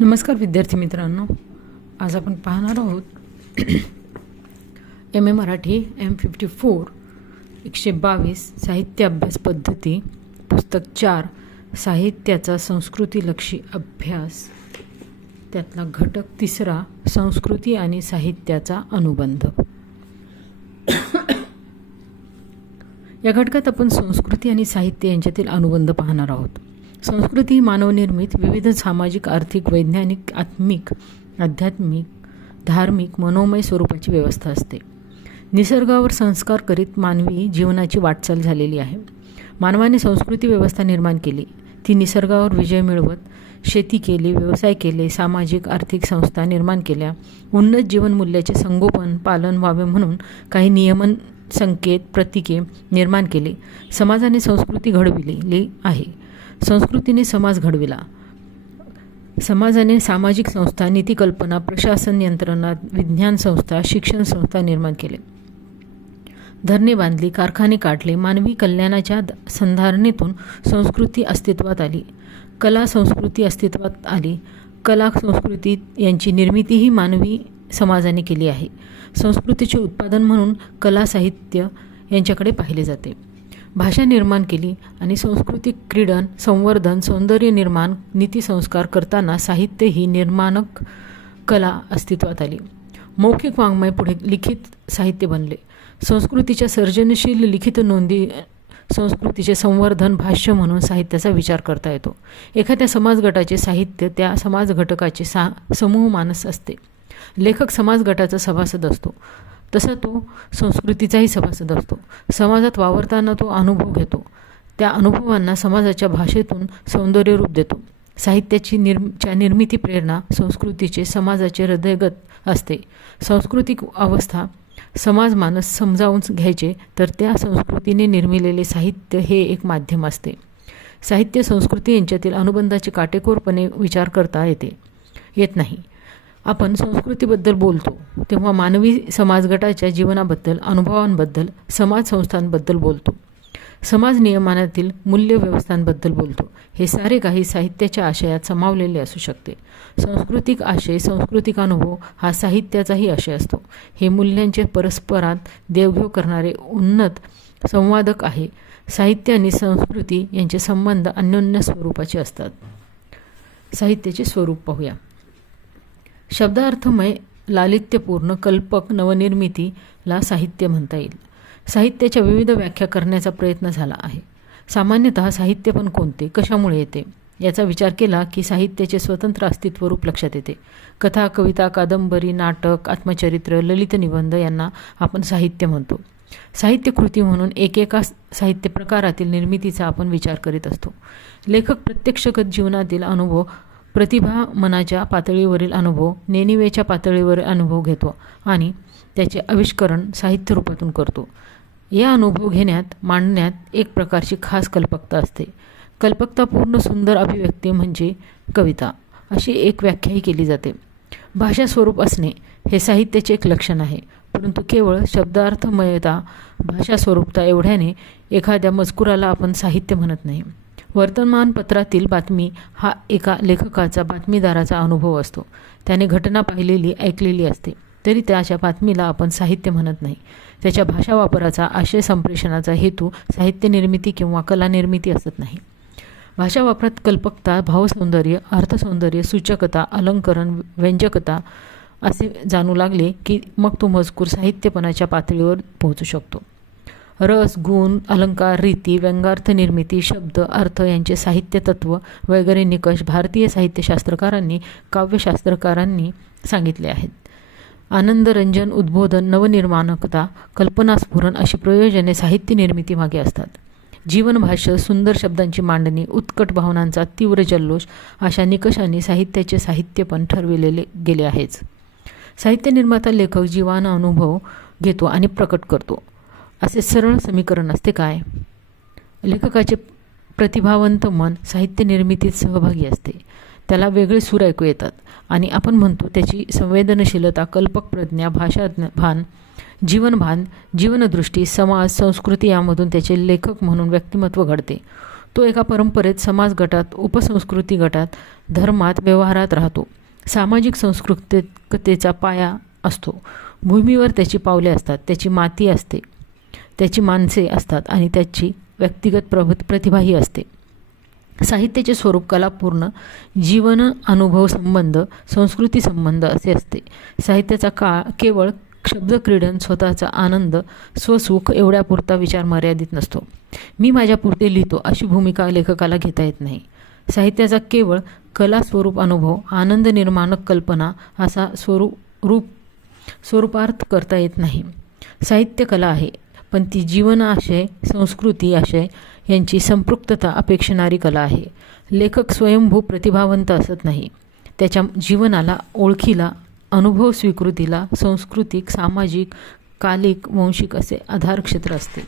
नमस्कार विद्यार्थी मित्रांनो, आज आपण पाहणार आहोत एम ए मराठी M54 122 साहित्य अभ्यास पद्धती पुस्तक 4 साहित्याचा संस्कृतीलक्षी अभ्यास, त्यातला घटक 3 संस्कृती आणि साहित्याचा अनुबंध. या घटकात आपण संस्कृती आणि साहित्य यांच्यातील अनुबंध पाहणार आहोत. संस्कृती ही मानवनिर्मित विविध सामाजिक, आर्थिक, वैज्ञानिक, आध्यात्मिक, धार्मिक, मनोमय स्वरूपाची व्यवस्था असते. निसर्गावर संस्कार करीत मानवी जीवनाची वाटचाल झालेली आहे. मानवाने संस्कृती व्यवस्था निर्माण केली. ती निसर्गावर विजय मिळवत शेती केली, व्यवसाय केले, सामाजिक आर्थिक संस्था निर्माण केल्या, उन्नत जीवनमूल्याचे संगोपन पालन व्हावे म्हणून काही नियमन, संकेत, प्रतीके निर्माण केली. समाजाने संस्कृती घडविली आहे. संस्कृतीने समाज घडविला. समाजाने सामाजिक संस्था, नीतिकल्पना, प्रशासन यंत्रणा, विज्ञान संस्था, शिक्षण संस्था निर्माण केले. धरणे बांधली, कारखाने काढले. मानवी कल्याणाच्या संधारणेतून संस्कृती अस्तित्वात आली. कला संस्कृती अस्तित्वात आली. कला संस्कृती यांची निर्मितीही मानवी समाजाने केली आहे. संस्कृतीचे उत्पादन म्हणून कला साहित्य यांच्याकडे पाहिले जाते. भाषा निर्माण केली आणि सांस्कृतिक क्रीडन, संवर्धन, सौंदर्य निर्माण, नीतिसंस्कार करताना साहित्य ही निर्माणक कला अस्तित्वात आली. मौखिक वाङ्मय पुढे लिखित साहित्य बनले. संस्कृतीच्या सर्जनशील लिखित नोंदी संस्कृतीचे संवर्धन भाष्य म्हणून साहित्याचा विचार करता येतो. एखाद्या समाजगटाचे साहित्य त्या समाज घटकाचे समूह मानस असते. लेखक समाज गटाचा सभासद असतो, तसा तो संस्कृतीचाही सभासद असतो. समाजात वावरताना तो अनुभव घेतो. त्या अनुभवांना समाजाच्या भाषेतून सौंदर्य रूप देतो. साहित्याची निर्मिती प्रेरणा संस्कृतीचे समाजाचे हृदयगत असते. सांस्कृतिक अवस्था समाज मानस समजावून घ्यायचे तर त्या संस्कृतीने निर्मिलेले साहित्य हे एक माध्यम असते. साहित्य संस्कृती यांच्यातील अनुबंधाचे काटेकोरपणे विचार करता येत नाही. आपण संस्कृतीबद्दल बोलतो तेव्हा मानवी समाजगटाच्या जीवनाबद्दल, अनुभवांबद्दल, समाज संस्थांबद्दल बोलतो. समाज नियमनातील मूल्य व्यवस्थांबद्दल बोलतो. हे सारे काही साहित्याच्या आशयात समावलेले असू शकते. सांस्कृतिक आशय, सांस्कृतिक अनुभव हा साहित्याचाही आशय असतो. हे मूल्यांचे परस्परात देवघेव करणारे उन्नत संवादक आहे. साहित्य आणि संस्कृती यांचे संबंध अन्योन्य स्वरूपाचे असतात. साहित्याचे स्वरूप पाहूया. शब्दार्थमय, लालित्यपूर्ण, कल्पक नवनिर्मितीला साहित्य म्हणता येईल. साहित्याच्या विविध व्याख्या करण्याचा प्रयत्न झाला आहे. सामान्यतः साहित्य पण कोणते, कशामुळे येते याचा विचार केला की साहित्याचे स्वतंत्र अस्तित्व रूप लक्षात येते. कथा, कविता, कादंबरी, नाटक, आत्मचरित्र, ललित निबंध यांना आपण साहित्य म्हणतो. साहित्य कृती म्हणून एकेका साहित्य प्रकारातील निर्मितीचा आपण विचार करीत असतो. लेखक प्रत्यक्षगत जीवनातील अनुभव, प्रतिभा, मनाच्या पातळीवरील अनुभव, नेणिवेच्या पातळीवर अनुभव घेतो आणि त्याचे आविष्करण साहित्य रूपातून करतो. या अनुभव घेण्यात, मांडण्यात एक प्रकारची खास कल्पकता असते. कल्पकतापूर्ण सुंदर अभिव्यक्ती म्हणजे कविता, अशी एक व्याख्याही केली जाते. भाषा स्वरूप असणे हे साहित्याचे एक लक्षण आहे, परंतु केवळ शब्दार्थमयता, भाषा स्वरूपता एवढ्याने एखाद्या मजकुराला आपण साहित्य म्हणत नाही. वर्तमानपत्रातील बातमी हा एका लेखकाचा, बातमीदाराचा अनुभव असतो. त्याने घटना पाहिलेली, ऐकलेली असते, तरी त्याच्या बातमीला आपण साहित्य म्हणत नाही. त्याच्या भाषा वापराचा, आशय संप्रेषणाचा हेतू साहित्य निर्मिती किंवा कला निर्मिती असत नाही. भाषा वापरात कल्पकता, भावसौंदर्य, अर्थसौंदर्य, सूचकता, अलंकरण, व्यंजकता असे जाणू लागले की मग तो मजकूर साहित्यपणाच्या पातळीवर पोहोचू शकतो. रस, गुण, अलंकार, रीती, व्यंगार्थ निर्मिती, शब्द, अर्थ यांचे साहित्य तत्व वगैरे निकष भारतीय साहित्यशास्त्रकारांनी, काव्यशास्त्रकारांनी सांगितले आहेत. आनंद, रंजन, उद्बोधन, नवनिर्माणकता, कल्पनास्फुरण अशी प्रयोजने साहित्य निर्मितीमागे असतात. जीवनभाष्य, सुंदर शब्दांची मांडणी, उत्कट भावनांचा तीव्र जल्लोष अशा निकषांनी साहित्याचे साहित्यपण ठरविलेले गेले आहेच. साहित्य निर्माता लेखक जीवाना अनुभव घेतो आणि प्रकट करतो असे सरळ समीकरण असते काय? लेखकाचे प्रतिभावंत मन साहित्य निर्मितीत सहभागी असते. त्याला वेगळे सूर ऐकू येतात आणि आपण म्हणतो त्याची संवेदनशीलता, कल्पक प्रज्ञा, भाषाभान, जीवनभान, जीवनदृष्टी, समाज, संस्कृती यामधून त्याचे लेखक म्हणून व्यक्तिमत्व घडते. तो एका परंपरेत, समाज गटात, उपसंस्कृती गटात, धर्मात, व्यवहारात राहतो. सामाजिक संस्कृतिकतेचा पाया असतो. भूमीवर त्याची पावले असतात, त्याची माती असते, त्याची माणसे असतात आणि त्याची व्यक्तिगत प्रतिभाही असते. साहित्याचे स्वरूप कलापूर्ण जीवन अनुभव संबंध, संस्कृती संबंध असे असते. साहित्याचा काळ केवळ शब्दक्रीडन, स्वतःचा आनंद, स्वसुख एवढ्यापुरता विचार मर्यादित नसतो. मी माझ्यापुरते लिहितो अशी भूमिका लेखकाला घेता येत नाही. साहित्याचा केवळ कला स्वरूप अनुभव, आनंद निर्माणक कल्पना असा स्वरूपार्थ करता येत नाही. साहित्य कला आहे, पण ती जीवन आशय, संस्कृती आशय यांची संपृक्तता अपेक्षणारी कला आहे. लेखक स्वयंभू प्रतिभावंत असत नाही. त्याच्या जीवनाला, ओळखीला, अनुभव स्वीकृतीला सांस्कृतिक, सामाजिक, कालिक, वंशिक असे आधारक्षेत्र असते.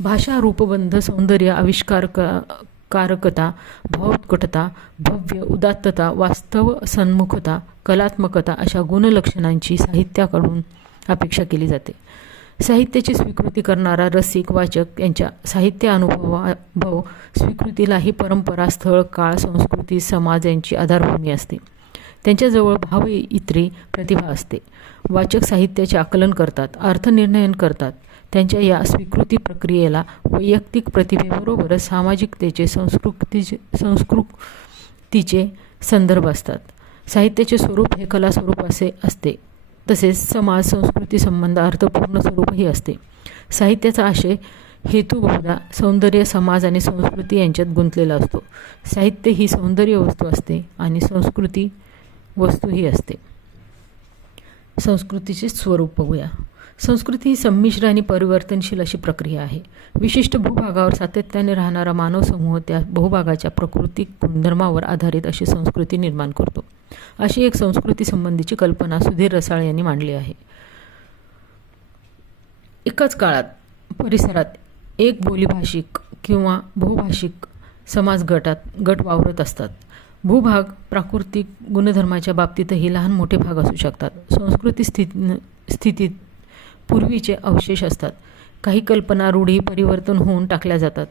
भाषा, रूपबंध, सौंदर्य, आविष्कारकता, भावोत्कटता, भव्य, उदात्तता, वास्तव सन्मुखता, कलात्मकता अशा गुणलक्षणांची साहित्याकडून अपेक्षा केली जाते. साहित्याची स्वीकृती करणारा रसिक, वाचक यांच्या साहित्य अनुभव स्वीकृतीलाही परंपरा, स्थळ, काळ, संस्कृती, समाज यांची आधारभूमी असते. त्यांच्याजवळ भावइत्री प्रतिभा असते. वाचक साहित्याचे आकलन करतात, अर्थनिर्णयन करतात. त्यांच्या या स्वीकृती प्रक्रियेला वैयक्तिक प्रतिभेबरोबरच सामाजिकतेचे, संस्कृतीचे संदर्भ असतात. साहित्याचे स्वरूप हे कलास्वरूप असे असते. तसेच समाज, संस्कृती संबंध अर्थपूर्ण स्वरूपही असते. साहित्याचा आशय हेतू बहुधा सौंदर्य, समाज आणि संस्कृती यांच्यात गुंतलेला असतो. साहित्य ही सौंदर्य वस्तू असते आणि संस्कृती वस्तूही असते. संस्कृतीचे स्वरूप बघूया. संस्कृती ही संमिश्र आणि परिवर्तनशील अशी प्रक्रिया आहे. विशिष्ट भूभागावर सातत्याने राहणारा मानव समूह त्या भूभागाच्या प्राकृतिक गुणधर्मावर आधारित अशी संस्कृती निर्माण करतो. अशी एक संस्कृती संबंधीची कल्पना सुधीर रसाळ यांनी मांडली आहे. एकाच काळात, परिसरात एक बोलीभाषिक किंवा बहुभाषिक समाज गट वावरत असतात. भूभाग, प्राकृतिक गुणधर्माच्या बाबतीतही लहान मोठे भाग असू शकतात. संस्कृती स्थितीत पूर्वीचे अवशेष असतात. काही कल्पना, रूढी परिवर्तन होऊन टाकल्या जातात.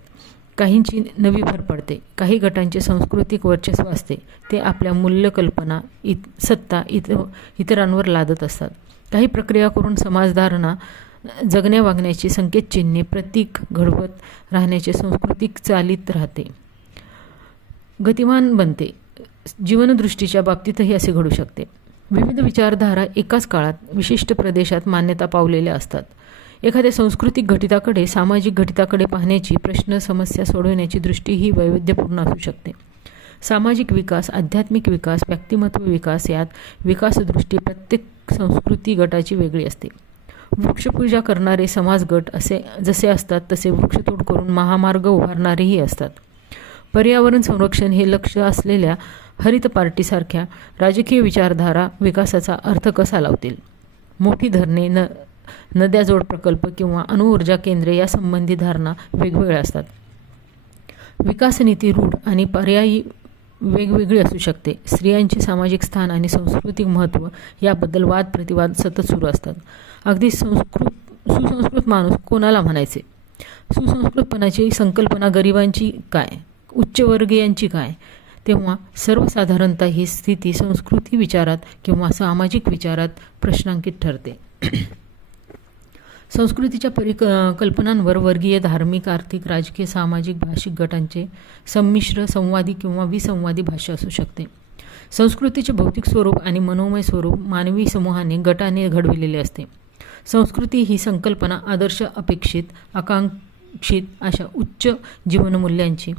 काहींची नवी भर पडते. काही गटांचे सांस्कृतिक वर्चस्व असते. ते आपल्या मूल्य, कल्पना, सत्ता इतरांवर लादत असतात. काही प्रक्रिया करून समाजधारणा, जगण्या वागण्याची संकेतचिन्हे, प्रतीक घडवत राहण्याचे सांस्कृतिक चालित राहते, गतिमान बनते. जीवनदृष्टीच्या बाबतीतही असे घडू शकते. विविध विचारधारा एकाच काळात विशिष्ट प्रदेशात मान्यता पावलेल्या असतात. एखाद्या सांस्कृतिक घटिताकडे, सामाजिक घटिताकडे पाहण्याची, प्रश्न समस्या सोडवण्याची दृष्टी ही वैविध्यपूर्ण असू शकते. सामाजिक विकास, आध्यात्मिक विकास, व्यक्तिमत्व विकास यात विकासदृष्टी प्रत्येक संस्कृती गटाची वेगळी असते. वृक्षपूजा करणारे समाज गट जसे असतात तसे वृक्षतोड करून महामार्ग उभारणारेही असतात. पर्यावरण संरक्षण हे लक्ष्य असलेल्या हरित पार्टीसारख्या राजकीय विचारधारा विकासाचा अर्थ कसा लावतील? मोठी धरणे, नद्याजोड प्रकल्प किंवा अणुऊर्जा केंद्रे यासंबंधी धारणा वेगवेगळ्या असतात. विकासनीती रूढ आणि पर्यायी वेगवेगळी असू शकते. स्त्रियांचे सामाजिक स्थान आणि सांस्कृतिक महत्त्व याबद्दल वाद प्रतिवाद सतत सुरू असतात. अगदी सुसंस्कृत माणूस कोणाला म्हणायचे? सुसंस्कृतपणाची संकल्पना गरिबांची काय, उच्चवर्गीयांची काय? तेव्हा सर्वसाधारणतः ही स्थिती संस्कृती विचारात किंवा सामाजिक विचारात प्रश्नांकित ठरते. संस्कृतीच्या कल्पनांवर वर्गीय, धार्मिक, आर्थिक, राजकीय, सामाजिक, भाषिक गटांचे संमिश्र, संवादी किंवा विसंवादी भाष्य असू शकते. संस्कृतीचे भौतिक स्वरूप आणि मनोमय स्वरूप मानवी समूहाने, गटाने घडविलेले असते. संस्कृती ही संकल्पना आदर्श, अपेक्षित, आकांक्षित अशा उच्च जीवनमूल्यांची,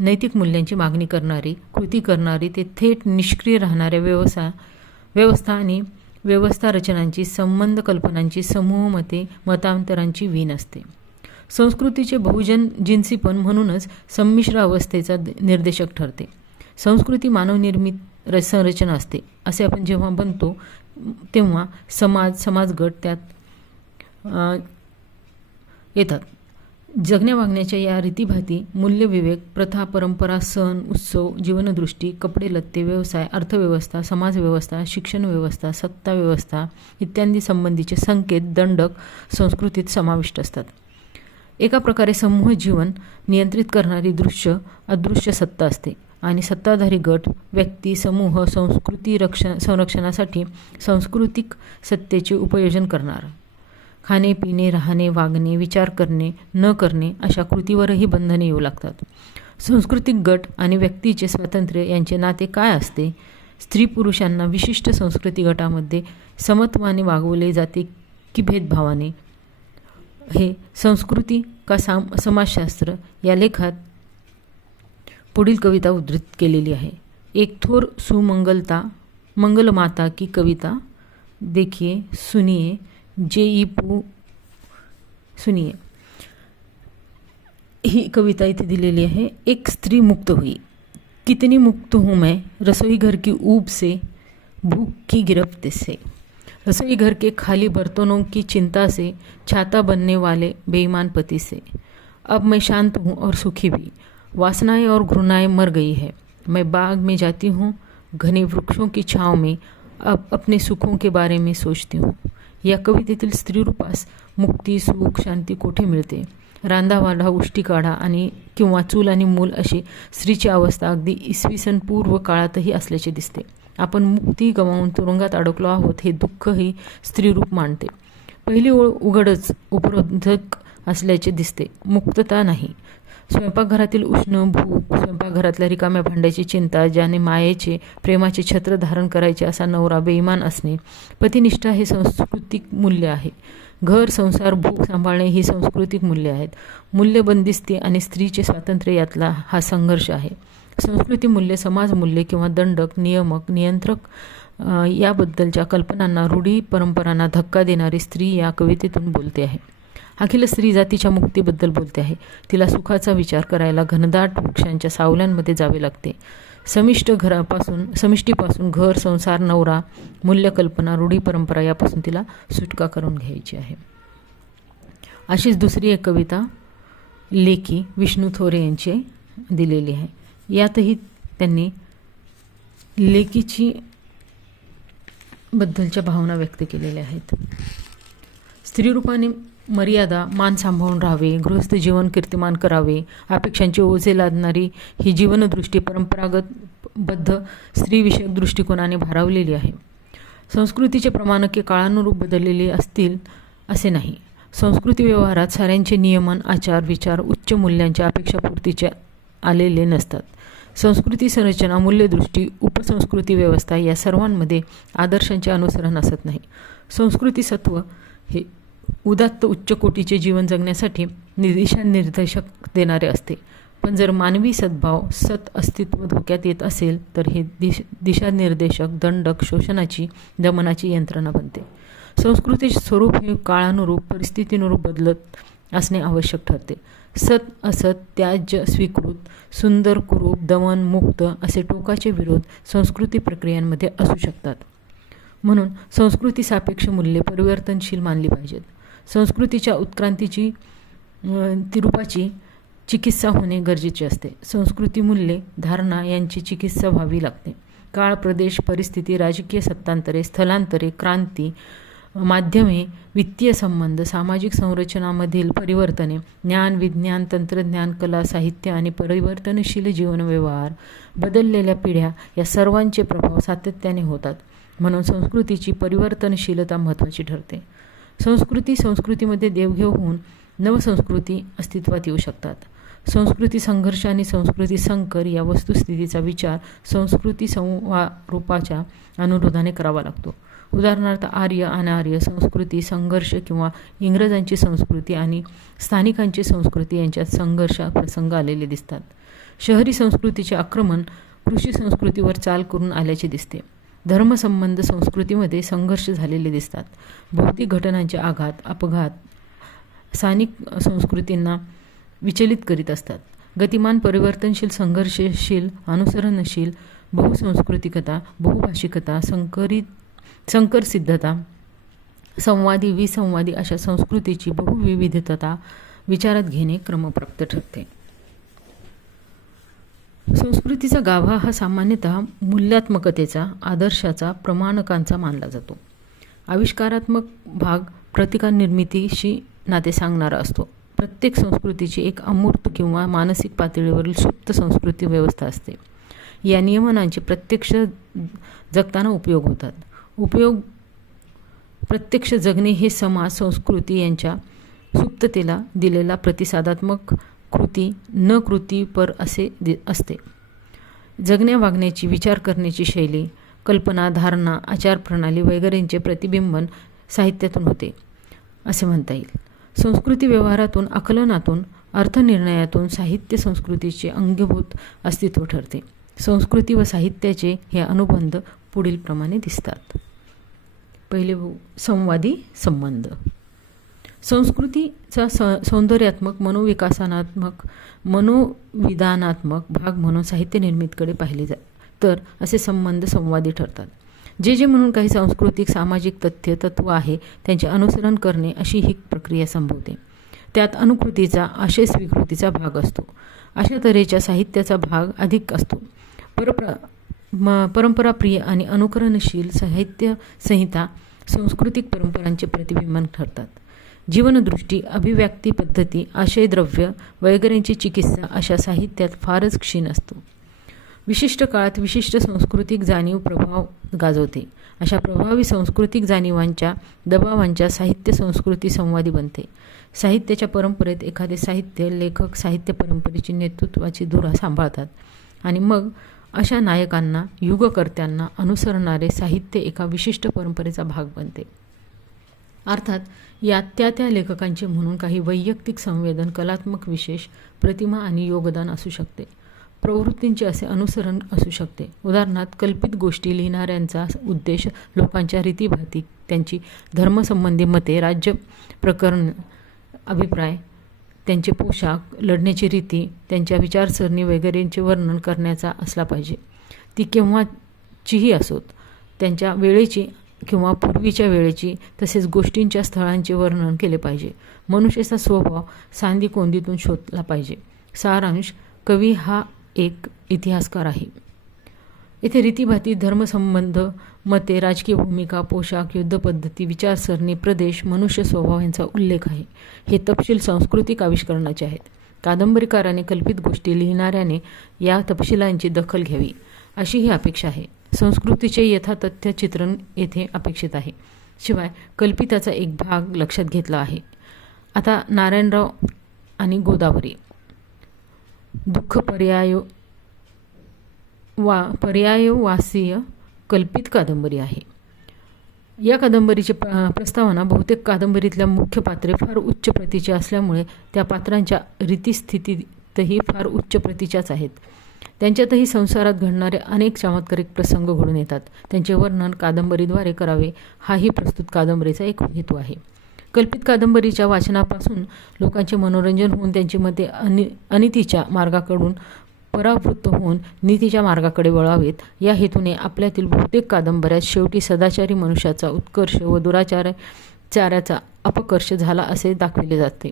नैतिक मूल्यांची मागणी करणारी, कृती करणारी, ते थेट निष्क्रिय राहणाऱ्या व्यवस्था आणि व्यवस्था रचनांची, संबंध कल्पनांची, समूह मते, मतांतरांची वीण असते. संस्कृतीचे बहुजन जिन्सीपण म्हणूनच संमिश्र अवस्थेचा निर्देशक ठरते. संस्कृती मानवनिर्मित संरचना असते असे आपण जेव्हा बनतो तेव्हा समाजगट त्यात येतात. जगण्या वागण्याच्या या रीतीभाती, मूल्यविवेक, प्रथा, परंपरा, सण, उत्सव, जीवनदृष्टी, कपडे लत्ते, व्यवसाय, अर्थव्यवस्था, समाजव्यवस्था, शिक्षण व्यवस्था, सत्ता व्यवस्था इत्यादी संबंधीचे संकेत, दंडक संस्कृतीत समाविष्ट असतात. एका प्रकारे समूह जीवन नियंत्रित करणारी दृश्य अदृश्य सत्ता असते आणि सत्ताधारी गट, व्यक्ती, समूह, संस्कृती संरक्षणासाठी सांस्कृतिक सत्तेचे उपयोजन करणार. खाणे, पिणे, राहणे, वागणे, विचार करणे, न करणे अशा कृतीवरही बंधने येऊ लागतात. सांस्कृतिक गट आणि व्यक्तीचे स्वातंत्र्य यांचे नाते काय असते? स्त्री पुरुषांना विशिष्ट संस्कृती गटामध्ये समत्वाने वागवले जाते की भेदभावाने? हे संस्कृती का समाजशास्त्र या लेखात पुढील कविता उद्धृत केलेली आहे. एक थोर मंगलमाता की कविता देखिए, सुनिए, जे.ई. सुनिए. ही कविता इथे दिलेली आहे. एक स्त्री मुक्त हुई, कितनी मुक्त हूँ मैं रसोई घर की ऊब से, भूख की गिरफ्त से. रसोई घर के खाली बर्तनों की चिंता से, छाता बनने वाले बेईमान पति से. अब मैं शांत हूँ और सुखी भी. वासनाएं और घृणाएं मर गई है. मैं बाग में जाती हूँ, घने वृक्षों की छाँव में अब अपने सुखों के बारे में सोचती हूँ. या कवितेतील स्त्रीरूपास मुक्ती, सुख, शांती कोठे मिळते? रांधावाढा, उष्टीकाढा आणि किंवा चूल आणि मूल अशी स्त्रीची अवस्था अगदी इसवी पूर्व काळातही असल्याचे दिसते. आपण मुक्ती गमावून तुरुंगात अडकलो आहोत हे दुःख ही स्त्रीरूप मानते. पहिली ओळ उघडच उपरोधक असल्याचे दिसते, मुक्तता नाही. स्वयंपाकघरातील उष्ण भूक, स्वयंपाकघरातल्या रिकाम्या भांड्याची चिंता, ज्याने मायेचे, प्रेमाचे छत्र धारण करायचे असा नवरा बेईमान असणे, पतिनिष्ठा हे सांस्कृतिक मूल्य आहे. घर, संसार, भूक सांभाळणे ही सांस्कृतिक मूल्य आहेत. मूल्य बंदिस्ती आणि स्त्रीचे स्वातंत्र्य यातला हा संघर्ष आहे. संस्कृती मूल्य, समाज मूल्य किंवा दंडक, नियमक, नियंत्रक याबद्दलच्या कल्पनांना, रूढी परंपरांना धक्का देणारी स्त्री या कवितेतून बोलते आहे. अखिल स्त्री जातीच्या मुक्तीबद्दल बोलते आहे. तिला सुखाचा विचार करायला घनदाट वृक्षांच्या सावल्यांमध्ये जावे लागते. समिष्टीपासून घर, संसार, नवरा, मूल्यकल्पना, रूढी परंपरा यापासून तिला सुटका करून घ्यायची आहे. अशीच दुसरी एक कविता लेकी विष्णू थोरे यांची दिलेली आहे. यातही त्यांनी लेकीची बद्दलच्या भावना व्यक्त केलेल्या आहेत. स्त्रीरूपाने मर्यादा, मान सांभाळून राहावे, गृहस्थ जीवन कीर्तिमान करावे, अपेक्षांचे ओझे लादणारी ही जीवनदृष्टी परंपरागतबद्ध स्त्रीविषयक दृष्टिकोनाने भारावलेली आहे. संस्कृतीचे प्रमाणके काळानुरूप बदललेली असतील असे नाही. संस्कृती व्यवहारात साऱ्यांचे नियमन, आचार, विचार उच्च मूल्यांच्या अपेक्षापूर्तीचे आलेले नसतात. संस्कृती संरचना, मूल्यदृष्टी, उपसंस्कृती व्यवस्था या सर्वांमध्ये आदर्शांचे अनुसरण असत नाही. संस्कृती सत्व हे उदात्त उच्च कोटीचे जीवन जगण्यासाठी दिशानिर्देशक देणारे असते. पण जर मानवी सद्भाव, अस्तित्व धोक्यात येत असेल तर हे दिशानिर्देशक दंडक, शोषणाची, दमनाची यंत्रणा बनते. संस्कृतीचे स्वरूप हे काळानुरूप, परिस्थितीनुरूप बदलत असणे आवश्यक ठरते. असत, त्याज्य, स्वीकृत, सुंदर, कुरूप, दमन, मुक्त असे टोकाचे विरोध संस्कृती प्रक्रियांमध्ये असू शकतात. म्हणून संस्कृती सापेक्ष मूल्ये परिवर्तनशील मानली पाहिजेत. संस्कृतीच्या उत्क्रांतीची रूपाची चिकित्सा होणे गरजेचे असते. संस्कृती, मूल्ये, धारणा यांची चिकित्सा व्हावी लागते. काळ, प्रदेश, परिस्थिती, राजकीय सत्तांतरे, स्थलांतरे, क्रांती, माध्यमे, वित्तीय संबंध, सामाजिक संरचनामधील परिवर्तने, ज्ञान, विज्ञान, तंत्रज्ञान, कला, साहित्य आणि परिवर्तनशील जीवनव्यवहार, बदललेल्या पिढ्या या सर्वांचे प्रभाव सातत्याने होतात. म्हणून संस्कृतीची परिवर्तनशीलता महत्त्वाची ठरते. संस्कृतीमध्ये देवघेव होऊन नवसंस्कृती अस्तित्वात येऊ शकतात. संस्कृती संघर्ष आणि संस्कृती संकर या वस्तुस्थितीचा विचार संस्कृती संवारूपाच्या अनुरोधाने करावा लागतो. उदाहरणार्थ आर्य अनार्य संस्कृती संघर्ष किंवा इंग्रजांची संस्कृती आणि स्थानिकांची संस्कृती यांच्यात संघर्ष प्रसंग आलेले दिसतात. शहरी संस्कृतीचे आक्रमण कृषी संस्कृतीवर चाल करून आल्याचे दिसते. धर्मसंबंध संस्कृतीमध्ये संघर्ष झालेले दिसतात. भौतिक घटनांचे आघात, अपघात स्थानिक संस्कृतींना विचलित करीत असतात. गतिमान, परिवर्तनशील, संघर्षशील, अनुसरणशील, बहुसंस्कृतिकता, बहुभाषिकता, संकर सिद्धता, संवादी, विसंवादी अशा संस्कृतीची बहुविविधता विचारात घेणे क्रमप्राप्त ठरते. संस्कृतीचा गाभा हा सामान्यतः मूल्यात्मकतेचा, आदर्शाचा, प्रमाणकांचा मानला जातो. आविष्कारात्मक भाग प्रतिकार निर्मितीशी नाते सांगणारा असतो. प्रत्येक संस्कृतीची एक अमूर्त किंवा मानसिक पातळीवरील सुप्त संस्कृती व्यवस्था असते. या नियमनांचे प्रत्यक्ष जगताना उपयोग होतात. प्रत्यक्ष जगणे हे समाज संस्कृती यांच्या सुप्ततेला दिलेला प्रतिसादात्मक कृती न कृतीपर असे असते. जगण्या वागण्याची, विचार करण्याची शैली, कल्पना, धारणा, आचारप्रणाली वगैरेंचे प्रतिबिंबन साहित्यातून होते असे म्हणता येईल. संस्कृती व्यवहारातून, आकलनातून, अर्थनिर्णयातून साहित्य संस्कृतीचे अंगभूत अस्तित्व ठरते. संस्कृती व साहित्याचे हे अनुबंध पुढीलप्रमाणे दिसतात. पहिले संवादी संबंध. संस्कृतीचा सौंदर्यात्मक, मनोविकासात्मक, मनोविधानात्मक भाग म्हणून साहित्य निर्मितीकडे पाहिले तर असे संबंध संवादी ठरतात. जे म्हणून काही सांस्कृतिक, सामाजिक तत्व आहे त्यांचे अनुसरण करणे अशी ही प्रक्रिया संभवते. त्यात अनुकृतीचा, आशय स्वीकृतीचा भाग असतो. अशा तऱ्हेच्या साहित्याचा भाग अधिक असतो. परंपराप्रिय आणि अनुकरणशील साहित्य संहिता सांस्कृतिक परंपरांचे प्रतिबिंबन ठरतात. जीवनदृष्टी, अभिव्यक्ती पद्धती, आशयद्रव्य वगैरेंची चिकित्सा अशा साहित्यात फारच क्षीण असतो. विशिष्ट काळात विशिष्ट सांस्कृतिक जाणीव प्रभाव गाजवते. अशा प्रभावी सांस्कृतिक जाणीवांच्या दबावांच्या साहित्य संस्कृती संवादी बनते. साहित्याच्या परंपरेत एखादे साहित्य लेखक साहित्य परंपरेची नेतृत्वाची धुरा सांभाळतात आणि मग अशा नायकांना, युगकर्त्यांना अनुसरणारे साहित्य एका विशिष्ट परंपरेचा भाग बनते. अर्थात यात त्या लेखकांचे म्हणून काही वैयक्तिक संवेदन, कलात्मक विशेष, प्रतिमा आणि योगदान असू शकते. प्रवृत्तींचे असे अनुसरण असू शकते. उदाहरणार्थ, कल्पित गोष्टी लिहिणाऱ्यांचा उद्देश लोकांच्या रीतीभाती, त्यांची धर्मसंबंधी मते, राज्य प्रकरण, अभिप्राय, त्यांचे पोशाख, लढण्याची रीती, त्यांच्या विचारसरणी वगैरेंचे वर्णन करण्याचा असला पाहिजे. ती केव्हाचीही असोत, त्यांच्या वेळेची किंवा पूर्वीच्या वेळेची, तसेच गोष्टींच्या स्थळांचे वर्णन केले पाहिजे. मनुष्याचा स्वभाव सांधीकोंदीतून शोधला पाहिजे. सारांश, कवी हा एक इतिहासकार आहे. येथे रीतीभाती, धर्मसंबंध, मते, राजकीय भूमिका, पोशाख, युद्धपद्धती, विचारसरणी, प्रदेश, मनुष्य स्वभाव यांचा उल्लेख आहे. हे तपशील सांस्कृतिक आविष्करणाचे आहेत. कादंबरीकाराने कल्पित गोष्टी लिहिणाऱ्याने या तपशिलांची दखल घ्यावी अशी ही अपेक्षा आहे. संस्कृतीचे यथातथ्य चित्रण येथे अपेक्षित आहे. शिवाय कल्पिताचा एक भाग लक्षात घेतला आहे. आता नारायणराव आणि गोदावरी दुःख पर्यायवासीय कल्पित कादंबरी आहे. या कादंबरीची प्रस्तावना बहुतेक कादंबरीतल्या मुख्य पात्रे फार उच्च प्रतीची असल्यामुळे त्या पात्रांच्या रीतिस्थितीतही फार उच्च प्रतीच्याच आहेत. त्यांच्यातही संसारात घडणारे अनेक चमत्कारिक प्रसंग घडून येतात. त्यांचे वर्णन कादंबरीद्वारे करावे हाही प्रस्तुत कादंबरीचा एक हेतू आहे. कल्पित कादंबरीच्या वाचनापासून लोकांचे मनोरंजन होऊन त्यांची मते अनितीच्या मार्गाकडून परावृत्त होऊन नीतीच्या मार्गाकडे वळावेत या हेतूने आपल्यातील बहुतेक कादंबऱ्यात शेवटी सदाचारी मनुष्याचा उत्कर्ष व दुराचार्याचा अपकर्ष झाला असे दाखविले जाते.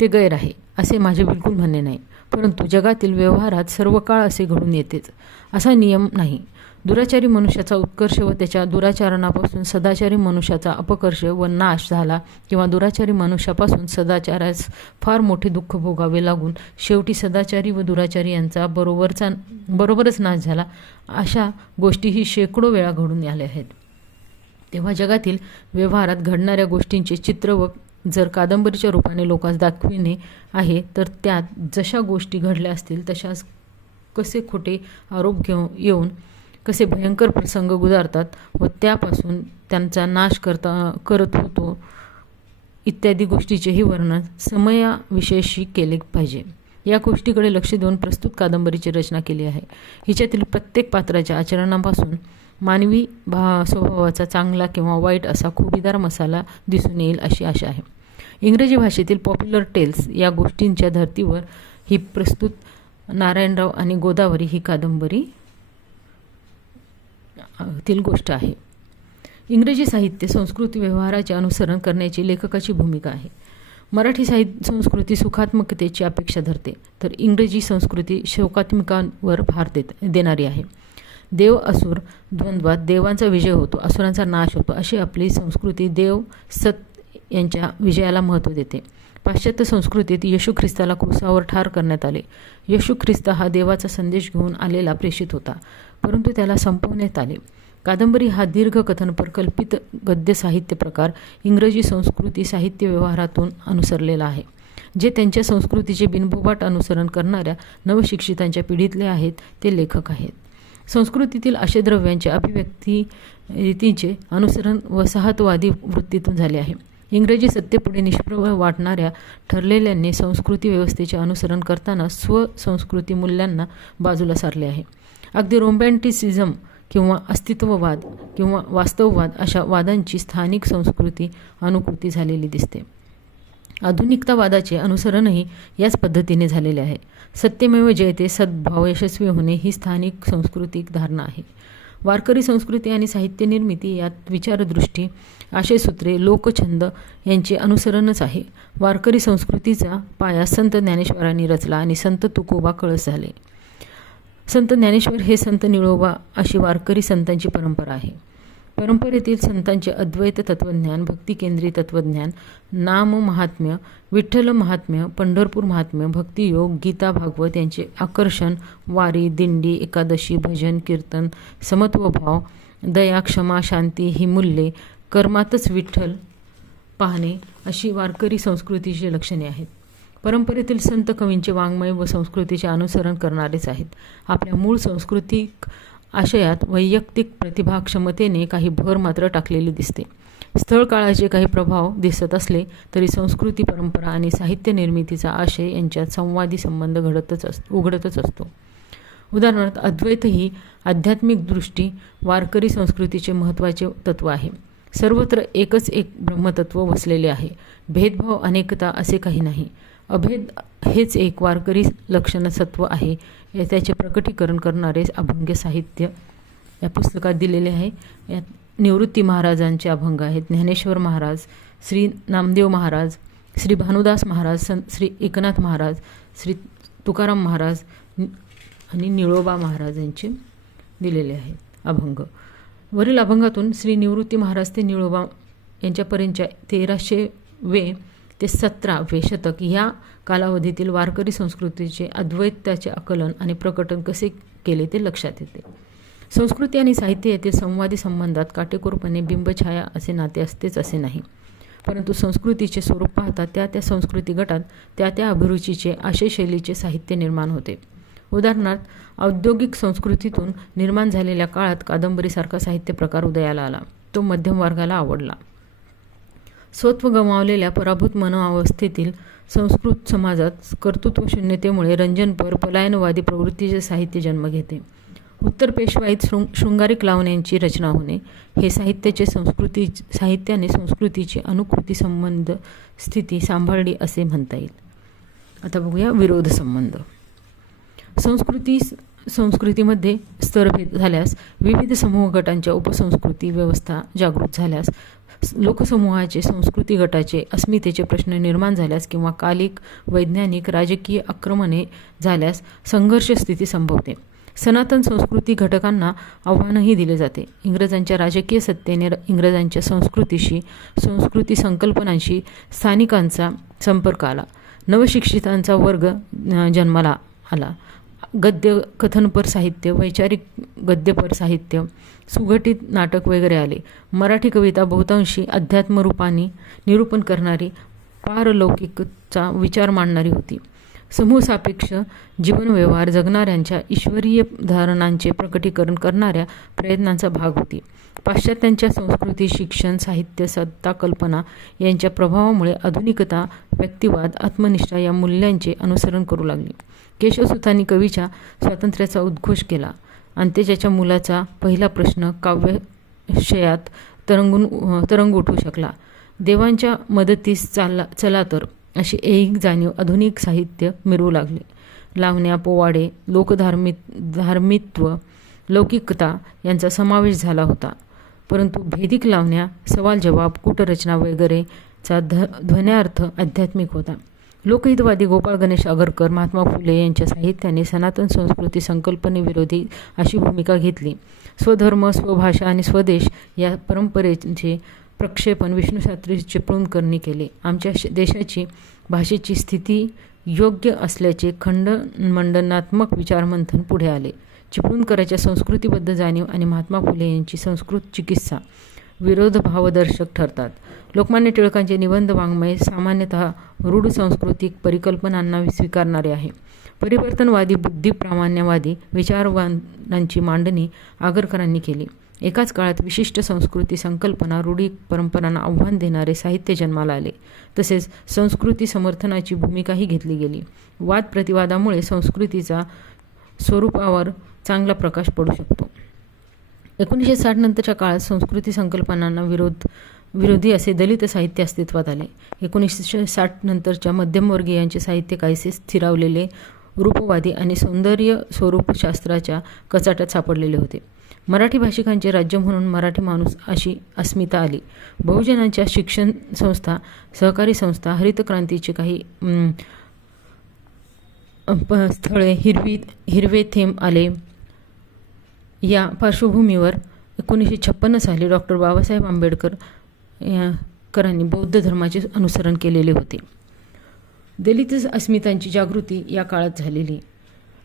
ते गैर आहे असे माझे बिलकुल म्हणणे नाही, परंतु जगातील व्यवहारात सर्व काळ असे घडून येतेच असा नियम नाही. दुराचारी मनुष्याचा उत्कर्ष व त्याच्या दुराचरणापासून सदाचारी मनुष्याचा अपकर्ष व नाश झाला किंवा दुराचारी मनुष्यापासून सदाचारास फार मोठे दुःख भोगावे लागून शेवटी सदाचारी व दुराचारी यांचा बरोबरच नाश झाला, अशा गोष्टीही शेकडो वेळा घडून आल्या आहेत. तेव्हा जगातील व्यवहारात घडणाऱ्या गोष्टींचे चित्र व जर कादंबरीच्या रूपाने लोकांस दाखविणे आहे तर त्यात जशा गोष्टी घडल्या असतील तशाच कसे खोटे आरोप येऊन कसे भयंकर प्रसंग गुजारतात व त्यापासून त्यांचा नाश करत होतो इत्यादी गोष्टीचेही वर्णन समयाविशेषी केले पाहिजे. या गोष्टीकडे लक्ष देऊन प्रस्तुत कादंबरीची रचना केली आहे. हिच्यातील प्रत्येक पात्राच्या आचरणापासून मानवी स्वभावाचा चांगला किंवा वाईट असा खुबीदार मसाला दिसून येईल अशी आशा आहे. इंग्रजी भाषेतील पॉप्युलर टेल्स या गोष्टींच्या धर्तीवर ही प्रस्तुत नारायणराव आणि गोदावरी ही कादंबरी तील गोष्ट आहे. इंग्रजी साहित्य संस्कृती व्यवहाराचे अनुसरण करण्याची लेखकाची भूमिका आहे. मराठी संस्कृती सुखात्मकतेची अपेक्षा धरते तर इंग्रजी संस्कृती शोकात्मिकांवर भार देणारी आहे. देव असुर द्वंद्वात देवांचा विजय होतो, असुरांचा नाश होतो अशी आपली संस्कृती देव सत यांच्या विजयाला महत्त्व देते. पाश्चात्य संस्कृतीत येशू ख्रिस्ताला क्रूसावर ठार करण्यात आले. येशू ख्रिस्त हा देवाचा संदेश घेऊन आलेला प्रेषित होता, परंतु त्याला संपवण्यात आले. कादंबरी हा दीर्घ कथनपर कल्पित गद्य साहित्य प्रकार इंग्रजी संस्कृती साहित्य व्यवहारातून अनुसरलेला आहे, जे त्यांच्या संस्कृतीचे बिनबोबाट अनुसरण करणाऱ्या नवशिक्षितांच्या पिढीतले आहेत ते लेखक आहेत. संस्कृतीतील आशयद्रव्यांच्या अभिव्यक्ती रीतींचे अनुसरण वसाहतवादी वृत्तीतून झाले आहे. इंग्रजी सत्तेपुढे निष्प्रभ वाटणाऱ्या ठरलेल्यांनी संस्कृती व्यवस्थेचे अनुसरण करताना स्वसंस्कृती मूल्यांना बाजूला सारले आहे. अगदी रोमॅन्टिसिझम किंवा अस्तित्ववाद किंवा वास्तववाद अशा वादांची स्थानिक संस्कृती अनुकृती झालेली दिसते. आधुनिकतावादाचे अनुसरणही याच पद्धतीने झालेले आहे. सत्यमेव जयते सद्भाव यशस्वी होणे ही स्थानिक सांस्कृतिक धारणा आहे. वारकरी संस्कृती आणि साहित्य निर्मिती यात विचारदृष्टी, आशयसूत्रे, लोकछंद यांचे अनुसरणच आहे. वारकरी संस्कृतीचा पाया संत ज्ञानेश्वरांनी रचला आणि संत तुकोबा कळस झाले. संत ज्ञानेश्वर हे संत निळोबा अशी वारकरी संतांची परंपरा आहे. परंपरेतील संतांचे अद्वैत तत्त्वज्ञान, भक्तिकेंद्री तत्त्वज्ञान, नाम महात्म्य, विठ्ठल महात्म्य, पंढरपूर महात्म्य, भक्तियोग, गीता भागवत यांचे आकर्षण, वारी, दिंडी, एकादशी, भजन, कीर्तन, समत्वभाव, दया, क्षमा, शांती ही मूल्ये, कर्मातच विठ्ठल पाहणे अशी वारकरी संस्कृतीची लक्षणे आहेत. परंपरेतील संत कवींचे वाङ्मय व संस्कृतीचे अनुसरण करणारेच आहेत. आपल्या मूळ सांस्कृतिक आशयात वैयक्तिक प्रतिभाक्षमतेने काही भर मात्र टाकलेली दिसते. स्थळ काळाचे काही प्रभाव दिसत असले तरी संस्कृती, परंपरा आणि साहित्य निर्मितीचा आशय यांच्यात संवादी संबंध उघडतच असतो. उदाहरणार्थ, अद्वैत ही आध्यात्मिक दृष्टी वारकरी संस्कृतीचे महत्त्वाचे तत्त्व आहे. सर्वत्र एकच एक ब्रह्मतत्व वसलेले आहे. भेदभाव, अनेकता असे काही नाही. अभेद हेच एक वारकरी लक्षणसत्व आहे. त्याचे प्रकटीकरण करणारे अभंग साहित्य या पुस्तकात दिलेले आहे. यात निवृत्ती महाराजांचे अभंग आहेत. ज्ञानेश्वर महाराज, श्री नामदेव महाराज, श्री भानुदास महाराज, श्री एकनाथ महाराज, श्री तुकाराम महाराज आणि निळोबा महाराज यांचे दिलेले आहेत अभंग. वरील अभंगातून श्री निवृत्ती महाराज ते निळोबा यांच्यापर्यंतच्या 1300 ते 17वे शतक या कालावधीतील वारकरी संस्कृतीचे अद्वैताचे आकलन आणि प्रकटन कसे केले ते लक्षात येते. संस्कृती आणि साहित्य यातील संवादी संबंधात काटेकोरपणे बिंबछाया असे नाते असतेच असे नाही, परंतु संस्कृतीचे स्वरूप पाहता त्या संस्कृती गटात त्या अभिरुचीचे, आशयशैलीचे साहित्य निर्माण होते. उदाहरणार्थ, औद्योगिक संस्कृतीतून निर्माण झालेल्या काळात कादंबरीसारखा साहित्य प्रकार उदयाला आला. तो मध्यम वर्गाला आवडला. स्वत्व गमावलेल्या पराभूत मनोअवस्थेतील संस्कृत समाजात कर्तृत्वशून्यतेमुळे रंजनपर, पलायनवादी प्रवृत्तीचे साहित्य जन्म घेते. उत्तर पेशवाईत शृंगारिक लावण्यांची रचना होणे हे साहित्याने संस्कृतीची अनुकृती संबंध स्थिती सांभाळली असे म्हणता येईल. आता बघूया विरोध संबंध. संस्कृतीमध्ये स्तरभेद झाल्यास, विविध समूह गटांच्या उपसंस्कृती व्यवस्था जागृत झाल्यास, लोकसमूहाचे, संस्कृती गटाचे अस्मितेचे प्रश्न निर्माण झाल्यास किंवा कालिक, वैज्ञानिक, राजकीय आक्रमणे झाल्यास संघर्ष स्थिती संभवते. सनातन संस्कृती घटकांना आव्हानही दिले जाते. इंग्रजांच्या राजकीय सत्तेने इंग्रजांच्या संस्कृतीशी, संस्कृती संकल्पनांशी स्थानिकांचा संपर्क आला. नवशिक्षितांचा वर्ग जन्माला आला. गद्य कथनपर साहित्य, वैचारिक गद्यपर साहित्य, सुघटित नाटक वगैरे आले. मराठी कविता बहुतांशी अध्यात्मरूपाने निरूपण करणारी, पारलौकिकचा विचार मांडणारी होती. समूहसापेक्ष जीवनव्यवहार जगणाऱ्यांच्या ईश्वरीय धारणांचे प्रकटीकरण करणाऱ्या प्रयत्नांचा भाग होती. पाश्चात्यांच्या संस्कृती, शिक्षण, साहित्य, सत्ता कल्पना यांच्या प्रभावामुळे आधुनिकता, व्यक्तिवाद, आत्मनिष्ठा या मूल्यांचे अनुसरण करू लागली. केशवसुतांनी कवीच्या स्वातंत्र्याचा उद्घोष केला. अंत्यजाच्या मुलाचा पहिला प्रश्न काव्यशयात तरंग उठू शकला. देवांच्या मदतीस चला तर अशी ऐहिक जाणीव आधुनिक साहित्य मिरवू लागले. लावण्या, पोवाडे, लोकधार्मित्व, लौकिकता यांचा समावेश झाला होता. परंतु भेदिक लावण्या, सवाल जवाब, कूटरचना वगैरेचा ध्वन्यार्थ आध्यात्मिक होता. लोकहितवादी गोपाळ गणेश आगरकर, महात्मा फुले यांच्या साहित्याने सनातन संस्कृती संकल्पनेविरोधी अशी भूमिका घेतली. स्वधर्म, स्वभाषा आणि स्वदेश या परंपरेचे प्रक्षेपण विष्णुशास्त्री चिपळूणकरांनी केले. आमच्या देशाची भाषेची स्थिती योग्य असल्याचे खंडमंडनात्मक विचारमंथन पुढे आले. चिपळूणकरांच्या संस्कृतीबद्ध जाणीव आणि महात्मा फुले यांची संस्कृत चिकित्सा विरोधभावदर्शक ठरतात. लोकमान्य टिळकांचे निबंध वाङ्मय सामान्यतः रूढ सांस्कृतिक परिकल्पनांना स्वीकारणारे आहे. परिवर्तनवादी बुद्धिप्रामाण्यवादी विचारवादांची मांडणी आगरकरांनी केली. एकाच काळात विशिष्ट संस्कृती संकल्पना रूढी परंपरांना आव्हान देणारे साहित्य जन्माला आले. तसेच संस्कृती समर्थनाची भूमिकाही घेतली गेली. वाद प्रतिवादामुळे संस्कृतीचा स्वरूपावर चांगला प्रकाश पडू शकतो. 1960 नंतरच्या काळात संस्कृती संकल्पनांना विरोधी असे दलित साहित्य अस्तित्वात आले. 1960 नंतरच्या मध्यमवर्गीयांचे साहित्य काहीसे स्थिरावलेले, रूपवादी आणि सौंदर्य स्वरूपशास्त्राच्या कचाट्यात सापडलेले होते. मराठी भाषिकांचे राज्य म्हणून मराठी माणूस अशी अस्मिता आली. बहुजनांच्या शिक्षण संस्था, सहकारी संस्था, हरित क्रांतीचे काही स्थळे, हिरवे थेंब आले. या पार्श्वभूमीवर 1956 साली डॉक्टर बाबासाहेब आंबेडकर करांनी बौद्ध धर्माचे अनुसरण केलेले होते. दलित अस्मितांची जागृती या काळात झालेली.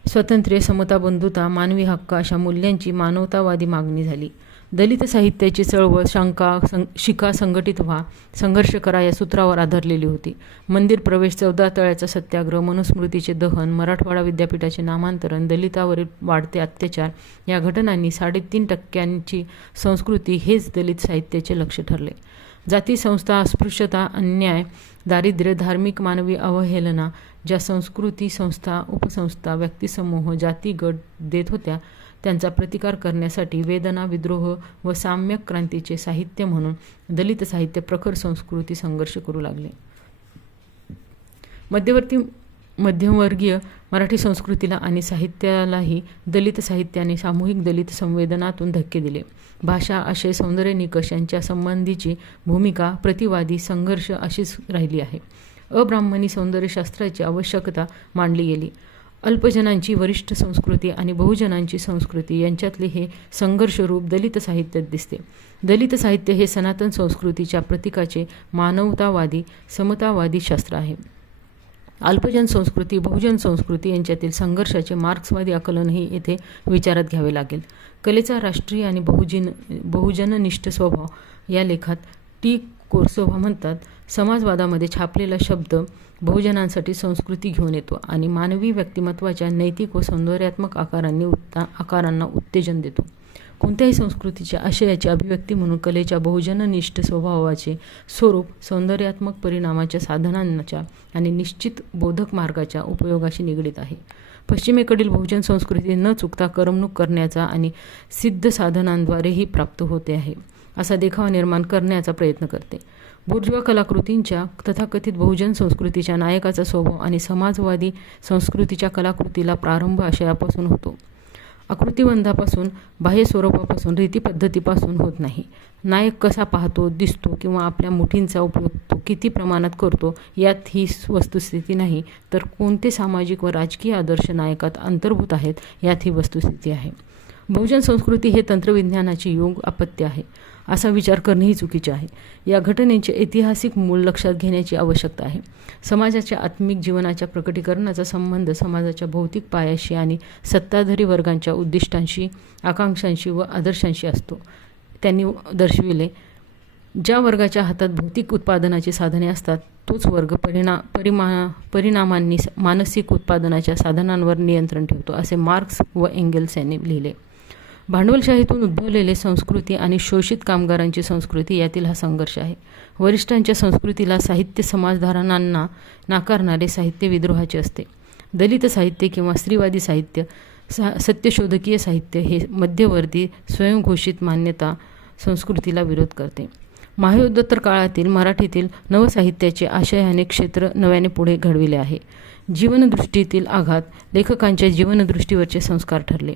स्वातंत्र्य, समता, बंधुता, मानवी हक्क अशा मूल्यांची मानवतावादी मागणी झाली. दलित साहित्याची चळवळ शिका, संघटित व्हा, संघर्ष करा या सूत्रावर आधारलेली होती. मंदिर प्रवेश, 14 तळ्याचा सत्याग्रह, मनुस्मृतीचे दहन, मराठवाडा विद्यापीठाचे नामांतरण, दलितावरील वाढते अत्याचार या घटनांनी 3.5% संस्कृती हेच दलित साहित्याचे लक्ष ठरले. जाती, संस्था, अस्पृश्यता, अन्याय, दारिद्र्य, धार्मिक मानवी अवहेलना ज्या संस्कृती संस्था, उपसंस्था, व्यक्तिसमूह, जाती, गट देत होत्या त्यांचा प्रतिकार करण्यासाठी वेदना, विद्रोह व साम्यक क्रांतीचे साहित्य म्हणून दलित साहित्य प्रखर संस्कृती संघर्ष करू लागले. मध्यमवर्गीय मराठी संस्कृतीला आणि साहित्यालाही दलित साहित्याने सामूहिक दलित संवेदनातून धक्के दिले. भाषा, आशय, सौंदर्य निकष यांच्या संबंधीची भूमिका प्रतिवादी संघर्ष अशीच राहिली आहे. अब्राह्मणी सौंदर्यशास्त्राची आवश्यकता मांडली गेली. अल्पजनांची वरिष्ठ संस्कृती आणि बहुजनांची संस्कृती यांच्यातले हे संघर्षरूप दलित साहित्यात दिसते. दलित साहित्य हे सनातन संस्कृतीच्या प्रतीकाचे मानवतावादी, समतावादी शास्त्र आहे. अल्पजन संस्कृती, बहुजन संस्कृती यांच्यातील संघर्षाचे मार्क्सवादी आकलनही येथे विचारात घ्यावे लागेल. कलेचा राष्ट्रीय आणि बहुजननिष्ठ स्वभाव या लेखात टी. कोर्सोव्हा म्हणतात, समाजवादामध्ये छापलेला शब्द बहुजनांसाठी संस्कृती घेऊन येतो आणि मानवी व्यक्तिमत्वाच्या नैतिक व सौंदर्यात्मक आकारांना उत्तेजन देतो. कोणत्याही संस्कृतीच्या आशयाची अभिव्यक्ती म्हणून कलेच्या बहुजननिष्ठ स्वभावाचे स्वरूप सौंदर्यात्मक परिणामाच्या साधनांच्या आणि निश्चित बोधक मार्गाच्या उपयोगाशी निगडीत आहे. पश्चिमेकडील बहुजन संस्कृती न चुकता करमणूक करण्याचा आणि सिद्ध साधनांद्वारेही प्राप्त होते आहे असा देखावा निर्माण करण्याचा प्रयत्न करते. बुर्जुआ कलाकृतींच्या तथाकथित बहुजन संस्कृतीच्या नायकाचा स्वभाव आणि समाजवादी संस्कृतीच्या कलाकृतीला प्रारंभ आशयापासून होतो. आकृतिबंधापासून, बाह्य स्वरूपापासून, रीतीपद्धतीपासून होत नाही. नायक कसा पाहतो, दिसतो किंवा आपल्या मुठींचा उपयोग तो किती प्रमाणात करतो यात ही वस्तुस्थिती नाही, तर कोणते सामाजिक व राजकीय आदर्श नायकात अंतर्भूत आहेत यात ही वस्तुस्थिती आहे. बहुजन संस्कृती हे तंत्रविज्ञानाचे युग अपत्य आहे असा विचार करणेही चुकीचे आहे. या घटनेचे ऐतिहासिक मूळ लक्षात घेण्याची आवश्यकता आहे. समाजाच्या आत्मिक जीवनाच्या प्रकटीकरणाचा संबंध समाजाच्या भौतिक पायाशी आणि सत्ताधारी वर्गांच्या उद्दिष्टांशी, आकांक्षांशी व आदर्शांशी असतो. त्यांनी दर्शविले, ज्या वर्गाच्या हातात भौतिक उत्पादनाची साधने असतात तोच वर्ग परिणामांनी मानसिक उत्पादनाच्या साधनांवर नियंत्रण ठेवतो असे मार्क्स व एंगेल्स यांनी लिहिले. भांडवलशाहीतून उद्भवलेले संस्कृती आणि शोषित कामगारांची संस्कृती यातील हा संघर्ष आहे. वरिष्ठांच्या संस्कृतीला साहित्य समाजधारणांना नाकारणारे साहित्य विद्रोहाचे असते. दलित साहित्य किंवा स्त्रीवादी साहित्य, सत्यशोधकीय साहित्य हे मध्यवर्ती स्वयंघोषित मान्यता संस्कृतीला विरोध करते. महायुद्धोत्तर काळातील मराठीतील नवसाहित्याचे आशयाने क्षेत्र नव्याने पुढे घडविले आहे. जीवनदृष्टीतील आघात लेखकांच्या जीवनदृष्टीवरचे संस्कार ठरले.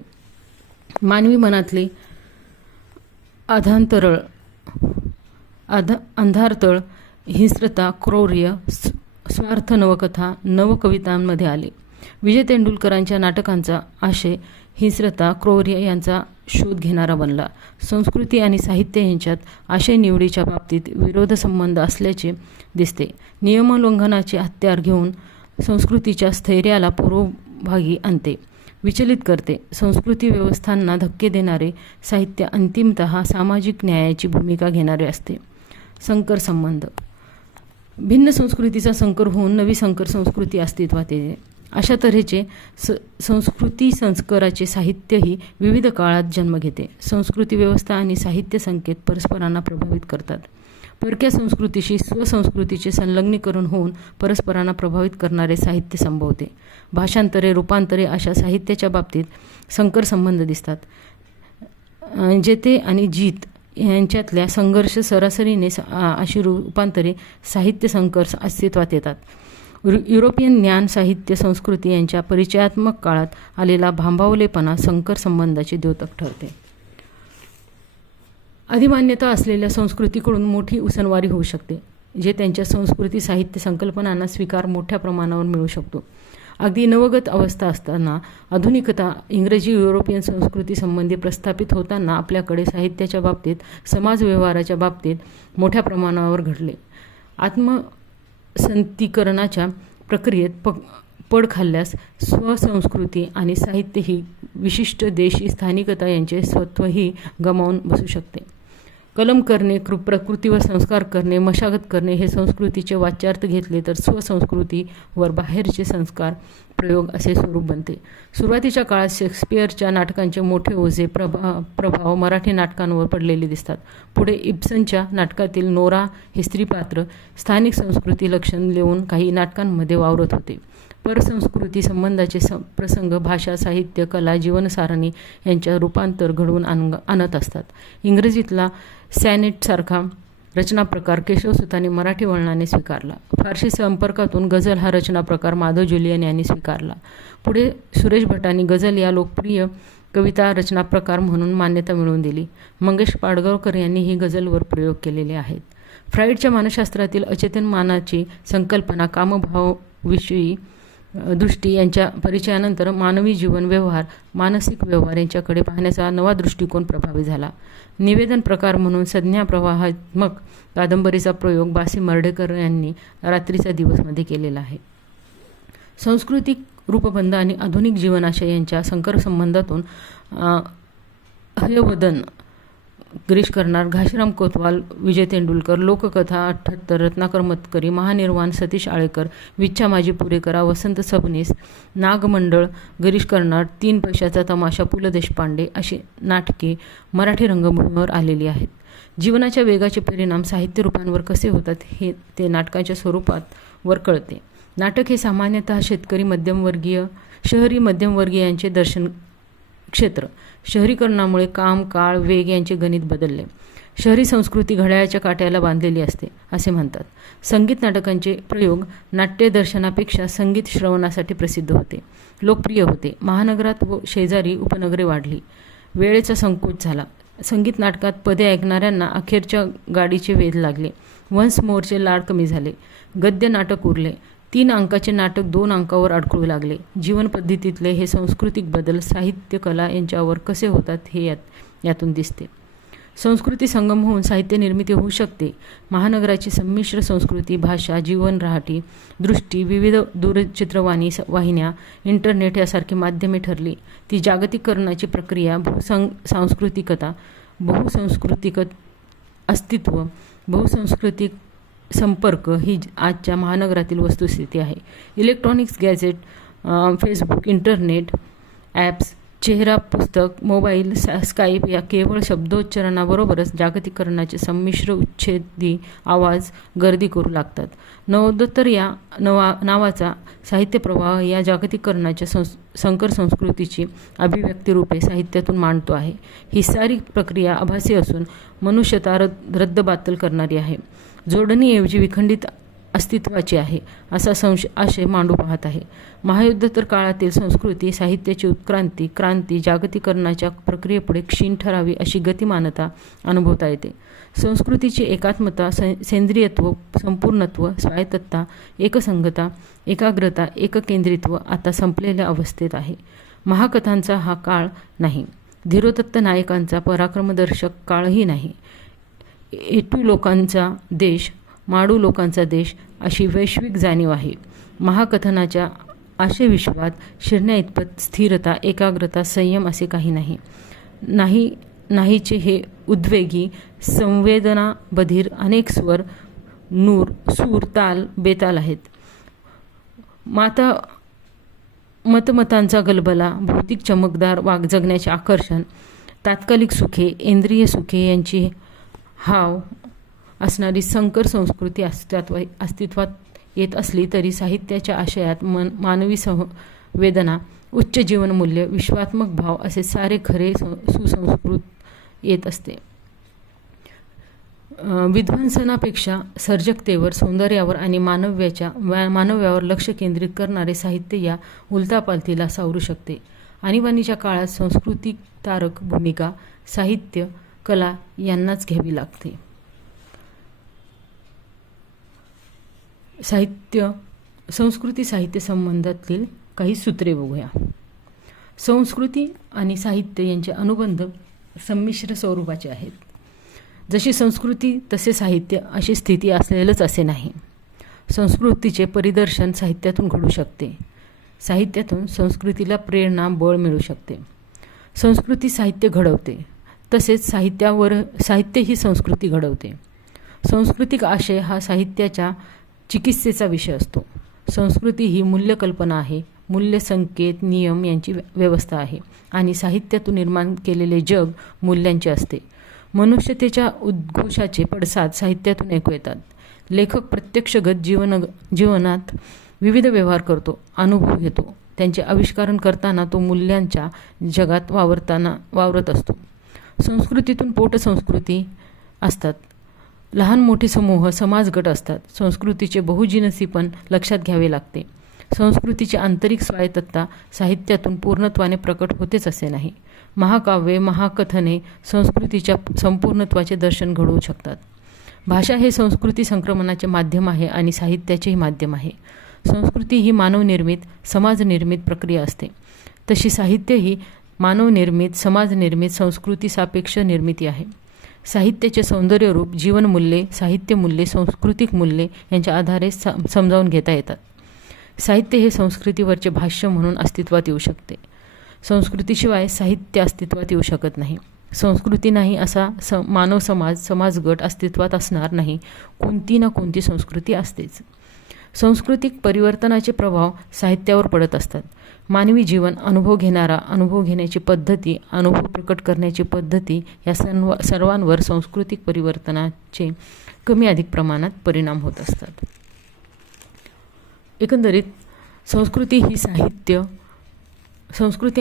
मानवी मनातले अंधारतळ, हिंस्रता, क्रौर्य, स्वार्थ नवकथा, नवकवितांमध्ये आले. विजय तेंडुलकरांच्या नाटकांचा आशय हिंस्रता, क्रौर्य यांचा शोध घेणारा बनला. संस्कृती आणि साहित्य यांच्यात आशय निवडीच्या बाबतीत विरोध संबंध असल्याचे दिसते. नियमोल्लंघनाचे हत्यार घेऊन संस्कृतीच्या स्थैर्याला पूर्वभागी आणते, विचलित करते. संस्कृती व्यवस्थांना धक्के देणारे साहित्य अंतिमतः सामाजिक न्यायाची भूमिका घेणारे असते. संकर संबंध. भिन्न संस्कृतीचा संकर होऊन नवी संकर संस्कृती अस्तित्वात येते. अशा तऱ्हेचे संस्कृती संस्काराचे साहित्यही विविध काळात जन्म घेते. संस्कृती व्यवस्था आणि साहित्य संकेत परस्परांना प्रभावित करतात. परक्या संस्कृतीशी स्वसंस्कृतीचे संलग्नीकरण होऊन परस्परांना प्रभावित करणारे साहित्य संभवते. भाषांतरे, रूपांतरे अशा साहित्याच्या बाबतीत संकर संबंध दिसतात. जेते आणि जीत यांच्यातल्या संघर्ष सरासरीने अशी रूपांतरे साहित्य संकर अस्तित्वात येतात. युरोपियन ज्ञान, साहित्य, संस्कृती यांच्या परिचयात्मक काळात आलेला भांबावलेपणा संकर संबंधाचे द्योतक ठरते. अधिमान्यता असलेल्या संस्कृतीकडून मोठी उसनवारी होऊ शकते, जे त्यांच्या संस्कृती साहित्य संकल्पनांना स्वीकार मोठ्या प्रमाणावर मिळू शकतो. अगदी नवगत अवस्था असताना आधुनिकता इंग्रजी युरोपियन संस्कृती संबंधी प्रस्थापित होताना आपल्याकडे साहित्याच्या बाबतीत, समाज व्यवहाराच्या बाबतीत मोठ्या प्रमाणावर घडले. आत्मसंतीकरणाच्या प्रक्रियेत पड खाल्ल्यास स्वसंस्कृती आणि साहित्य ही विशिष्ट देशी स्थानिकता यांचे स्वत्वही गमावून बसू शकते. कलम करणे, प्रकृतीवर संस्कार करणे, मशागत करणे हे संस्कृतीचे वाच्यार्थ घेतले तर स्वसंस्कृतीवर बाहेरचे संस्कार प्रयोग असे स्वरूप बनते. सुरुवातीच्या काळात शेक्सपियरच्या नाटकांचे मोठे ओझे प्रभाव मराठी नाटकांवर पडलेले दिसतात. पुढे इब्सनच्या नाटकातील नोरा हे स्त्रीपात्र स्थानिक संस्कृती लक्षण देऊन काही नाटकांमध्ये वावरत होते. परसंस्कृती संबंधाचे प्रसंग भाषा, साहित्य, कला, जीवनसारणी यांच्या रूपांतर घडवून आणत असतात. इंग्रजीतला सॅनेटसारखा रचनाप्रकार केशवसुतांनी मराठी वळणाने स्वीकारला. फारसी संपर्कातून गझल हा रचनाप्रकार माधव जुलियन यांनी स्वीकारला. पुढे सुरेश भटांनी गझल या लोकप्रिय कविता रचनाप्रकार म्हणून मान्यता मिळवून दिली. मंगेश पाडगावकर यांनीही गझलवर प्रयोग केलेले आहेत. फ्राईडच्या मानसशास्त्रातील अचेतन मानाची संकल्पना, कामभावविषयी दृष्टी यांच्या परिचयानंतर मानवी जीवन, व्यवहार, मानसिक व्यवहार यांच्याकडे पाहण्याचा नवा दृष्टिकोन प्रभावी झाला. निवेदन प्रकार म्हणून संज्ञा प्रवाहात्मक कादंबरीचा प्रयोग बासी मर्ढेकर यांनी रात्रीचा दिवसमध्ये केलेला आहे. सांस्कृतिक रूपबंध आणि आधुनिक जीवनाशय यांच्या संकर संबंधातून हयवदन, गिरीश कर्नाड, घाशीराम कोतवाल, विजय तेंडुलकर, लोककथा 78, रत्नाकर मतकरी, महानिर्वाण, सतीश आळेकर, विच्छा माजी पुरेकरा, वसंत सबनीस, नागमंडळ, गिरीश कर्नाड, 3 पैशाचा तमाशा, पु ल देशपांडे अशी नाटके मराठी रंगभूमीवर आलेली आहेत. जीवनाच्या वेगाचे परिणाम साहित्य रूपांवर कसे होतात हे ते नाटकांच्या स्वरूपात वर कळते. नाटक हे सामान्यतः शेतकरी मध्यमवर्गीय, शहरी मध्यमवर्गीयांचे दर्शन क्षेत्र. शहरीकरणामुळे काम, काळ, वेग यांचे गणित बदलले. शहरी संस्कृती घड्याळाच्या काट्याला बांधलेली असते असे म्हणतात. संगीत नाटकांचे प्रयोग नाट्यदर्शनापेक्षा संगीत श्रवणासाठी प्रसिद्ध होते, लोकप्रिय होते. महानगरात व शेजारी उपनगरे वाढली. वेळेचा संकोच झाला. संगीत नाटकात पदे ऐकणाऱ्यांना अखेरच्या गाडीचे वेध लागले. वन्स मोरचे लाड कमी झाले. गद्य नाटक उरले. 3 अंकाचे नाटक 2 अंकावर अडकळू लागले. जीवनपद्धतीतले हे सांस्कृतिक बदल साहित्य, कला यांच्यावर कसे होतात हे यातून दिसते. संस्कृती संगम होऊन साहित्य निर्मिती होऊ शकते. महानगराची संमिश्र संस्कृती, भाषा, जीवन राहटी, दृष्टी, विविध दूरचित्रवाणी वाहिन्या, इंटरनेट यासारखी माध्यमे ठरली. ती जागतिकीकरणाची प्रक्रिया, सांस्कृतिकता, बहुसांस्कृतिक अस्तित्व, बहुसांस्कृतिक संपर्क ही आजच्या महानगरातील वस्तुस्थिती आहे. Electronics, gadget, Facebook, internet, apps, चेहरा, पुस्तक, मोबाईल, स्काईप या केवळ शब्दोच्चारणाबरोबरच जागतिकीकरणाचे संमिश्र उच्छेदी आवाज गर्दी करू लागतात. नवोत्तर या नावाचा साहित्यप्रवाह या जागतिकीकरणाच्या संकर संस्कृतीची अभिव्यक्तिरूपे साहित्यातून मांडतो आहे. ही सारी प्रक्रिया आभासी असून मनुष्यता रद्दबातल करणारी आहे, जोडणीऐवजी विखंडित अस्तित्वाची आहे असा आशय मांडू पाहत आहे. महायुद्धोत्तर काळातील संस्कृती साहित्याची उत्क्रांती, क्रांती जागतिकीकरणाच्या प्रक्रियेपुढे क्षीण ठरावी अशी गतिमानता अनुभवता येते. संस्कृतीची एकात्मता, सेंद्रियत्व, संपूर्णत्व, स्वायत्तता, एकसंगता, एकाग्रता, एककेंद्रित्व आता संपलेल्या अवस्थेत आहे. महाकथांचा हा काळ नाही. धीरोदत्त नायकांचा पराक्रमदर्शक काळही नाही. एटू लोकांचा देश, माडू लोकांचा देश अशी वैश्विक जाणीव आहे. महाकथनाच्या आशयविश्वात शिरण्याइतपत स्थिरता, एकाग्रता, संयम असे काही नाही. नाहीचे हे उद्वेगी, संवेदनाबधीर अनेक स्वर, सूर, ताल, बेताल आहेत. मतमतांचा गलबला, भौतिक चमकदार जगण्याचे आकर्षण, तात्कालिक सुखे, इंद्रिय सुखे यांची हाव असणारी संकर संस्कृती अस्तित्वात येत असली तरी साहित्याच्या आशयात मानवी संवेदना, उच्च जीवनमूल्य, विश्वात्मक भाव असे सारे खरे सुसंस्कृत येत असते. विध्वंसनापेक्षा सर्जकतेवर, सौंदर्यावर आणि मानव्यावर लक्ष केंद्रित करणारे साहित्य या उलथापालथीला सावरू शकते. आणीबाणीच्या काळात संस्कृतीतारक भूमिका साहित्य, कला यांनाच घ्यावी लागते. संस्कृती साहित्य संबंधातील काही सूत्रे बघूया. संस्कृती आणि साहित्य यांचे अनुबंध संमिश्र स्वरूपाचे आहेत. जशी संस्कृती तसे साहित्य अशी स्थिती असलेलंच असे नाही. संस्कृतीचे परिदर्शन साहित्यातून घडू शकते. साहित्यातून संस्कृतीला प्रेरणा, बळ मिळू शकते. संस्कृती साहित्य घडवते, तसेच साहित्य ही संस्कृती घडवते. सांस्कृतिक आशय हा साहित्याच्या चिकित्सेचा विषय असतो. संस्कृती ही मूल्यकल्पना आहे, मूल्य, संकेत, नियम यांची व्यवस्था आहे आणि साहित्यातून निर्माण केलेले जग मूल्यांचे असते. मनुष्यतेच्या उद्घोषाचे पडसाद साहित्यातून ऐकू येतात. लेखक प्रत्यक्षगत जीवनात विविध व्यवहार करतो, अनुभव घेतो. त्यांचे आविष्कारण करताना तो मूल्यांच्या जगात वावरत असतो. संस्कृतीतून पोटसंस्कृती असतात. लहान मोठे समूह, समाजगट असतात. संस्कृतीचे बहुजिनसीपण लक्षात घ्यावे लागते. संस्कृतीची आंतरिक स्वायत्तता साहित्यातून पूर्णत्वाने प्रकट होतेच असे नाही. महाकाव्ये, महाकथने संस्कृतीच्या संपूर्णत्वाचे दर्शन घडवू शकतात. भाषा हे संस्कृती संक्रमणाचे माध्यम आहे आणि साहित्याचेही माध्यम आहे. संस्कृती ही मानवनिर्मित, समाजनिर्मित प्रक्रिया असते. तशी साहित्य ही मानवनिर्मित, समाजनिर्मित, संस्कृती सापेक्ष निर्मिती आहे. साहित्याचे सौंदर्यरूप जीवनमूल्ये, साहित्यमूल्ये, सांस्कृतिक मूल्ये यांच्या आधारे समजावून घेता येतात. साहित्य हे संस्कृतीवरचे भाष्य म्हणून अस्तित्वात येऊ शकते. संस्कृतीशिवाय साहित्य अस्तित्वात येऊ शकत नाही. संस्कृती नाही असा मानव समाजगट अस्तित्वात असणार नाही. कोणती ना कोणती संस्कृती असतेच. सांस्कृतिक परिवर्तनाचे प्रभाव साहित्यावर पडत असतात. मानवी जीवन, अनुभव घेणारा, अनुभव घेण्याची पद्धती, अनुभव प्रकट करण्याची पद्धती या सर्वांवर सांस्कृतिक परिवर्तनाचे कमी अधिक प्रमाणात परिणाम होत असतात. एकंदरीत संस्कृती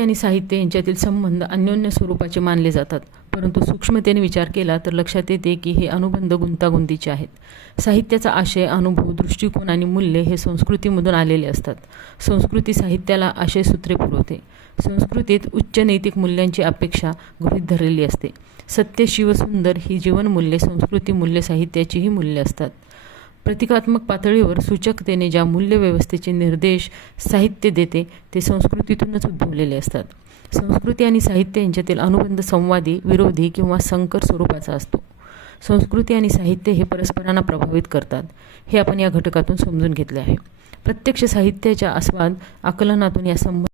आणि साहित्य यांच्यातील संबंध अन्योन्य स्वरूपाचे मानले जातात. परंतु सूक्ष्मतेने विचार केला तर लक्षात येते की हे अनुबंध गुंतागुंतीचे आहेत. साहित्याचा आशय, अनुभव, दृष्टिकोन आणि मूल्ये हे संस्कृतीमधून आलेले असतात. संस्कृती साहित्याला आशयसूत्रे पुरवते. संस्कृतीत उच्च नैतिक मूल्यांची अपेक्षा गृहीत धरलेली असते. सत्य, शिवसुंदर ही जीवनमूल्ये संस्कृती मूल्ये साहित्याचीही मूल्ये असतात. प्रतिकात्मक पातळीवर सूचकतेने ज्या मूल्यव्यवस्थेचे निर्देश साहित्य देते ते संस्कृतीतूनच उद्भवलेले असतात. संस्कृती आणि साहित्य यांच्यातील अनुबंध संवादी, विरोधी किंवा संकर स्वरूपाचा असतो. संस्कृती आणि साहित्य हे परस्परांना प्रभावित करतात हे आपण या घटकातून समजून घेतले आहे. प्रत्यक्ष साहित्याच्या आस्वाद आकलनातून या संबंध